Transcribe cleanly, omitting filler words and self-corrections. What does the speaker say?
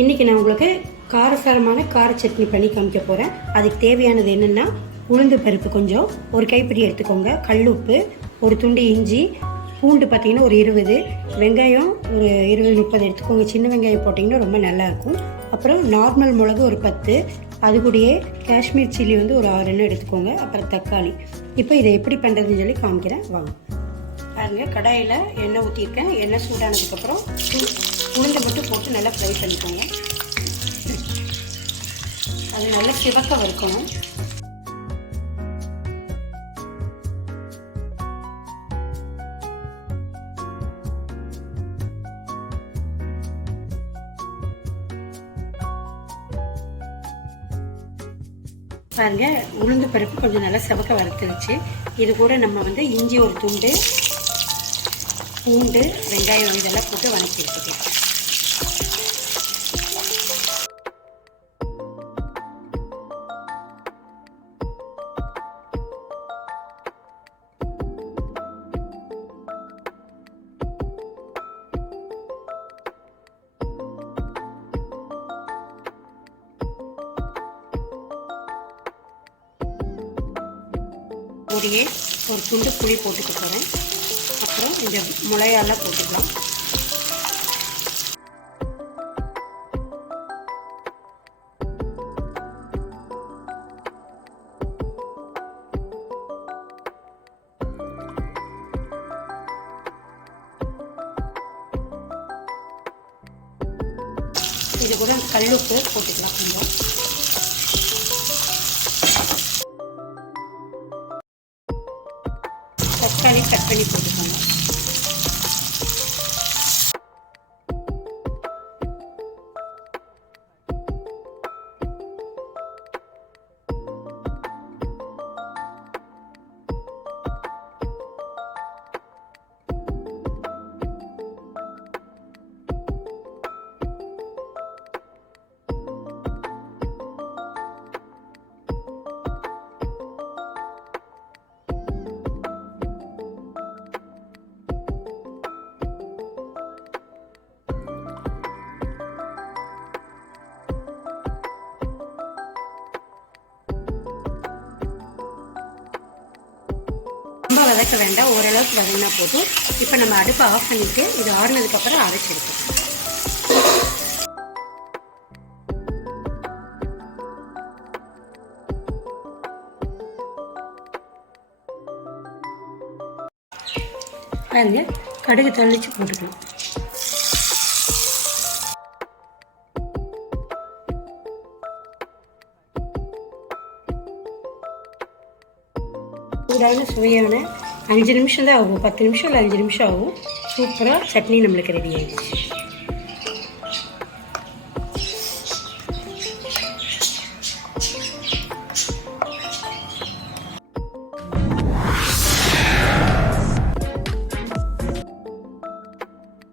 இன்றைக்கி நான் உங்களுக்கு காரசாரமான கார சட்னி பண்ணி காமிக்க போகிறேன். அதுக்கு தேவையானது என்னென்னா, உளுந்து பருப்பு கொஞ்சம், ஒரு கைப்பிடி எடுத்துக்கோங்க, கல்லுப்பு, ஒரு துண்டு இஞ்சி, பூண்டு பார்த்திங்கன்னா ஒரு 20, வெங்காயம் ஒரு 20-30 எடுத்துக்கோங்க. சின்ன வெங்காயம் போட்டிங்கன்னா ரொம்ப நல்லாயிருக்கும். அப்புறம் நார்மல் மிளகு ஒரு 10, அது கூடயே காஷ்மீர் சில்லி வந்து ஒரு 6 எடுத்துக்கோங்க. அப்புறம் தக்காளி. இப்போ இதை எப்படி பண்ணுறதுன்னு சொல்லி காமிக்கிறேன் வாங்க. பாருங்கள், கடாயில் எண்ணெய் ஊற்றிருக்கேன். எண்ணெய் சூடானதுக்கப்புறம் உளுந்து மட்டும் போட்டு நல்லா ஃப்ரை பண்ணிக்கோங்க. அது நல்லா சிவக்க வறுக்கணும். பாருங்க, உளுந்து பருப்பு கொஞ்சம் நல்லா சிவக்க வறுத்துருச்சு. இது கூட நம்ம வந்து இஞ்சி ஒரு துண்டு, பூண்டு, வெங்காயம் இதெல்லாம் போட்டு வதக்கி எடுத்துக்கலாம். கூடயே ஒரு துண்டு புளி போட்டுக்க போகிறேன். அப்புறம் இந்த மிளகாயெல்லாம் போட்டுக்கலாம். இது கூட கல்லுப்பு போட்டுக்கலாம் கொஞ்சம். தக்காளி கட் பண்ணி போட்டுக்கோங்க. ரொம்ப வதக்க வேண்டாம், ஓரளவுக்கு வதங்கினா போதும். இப்போ நம்ம அடுப்பை ஆஃப் பண்ணிவிட்டு இது ஆறுனதுக்கப்புறம் அரைச்சிருக்கோம். பாருங்க, கடுகு தள்ளிச்சு போட்டுக்கலாம். சூடான சுவையான 5 நிமிஷம் தான் ஆகும், 10 நிமிஷம் இல்லை 5 நிமிஷம் ஆகும். சூப்பராக சட்னி நம்மளுக்கு ரெடி ஆகிடுச்சு.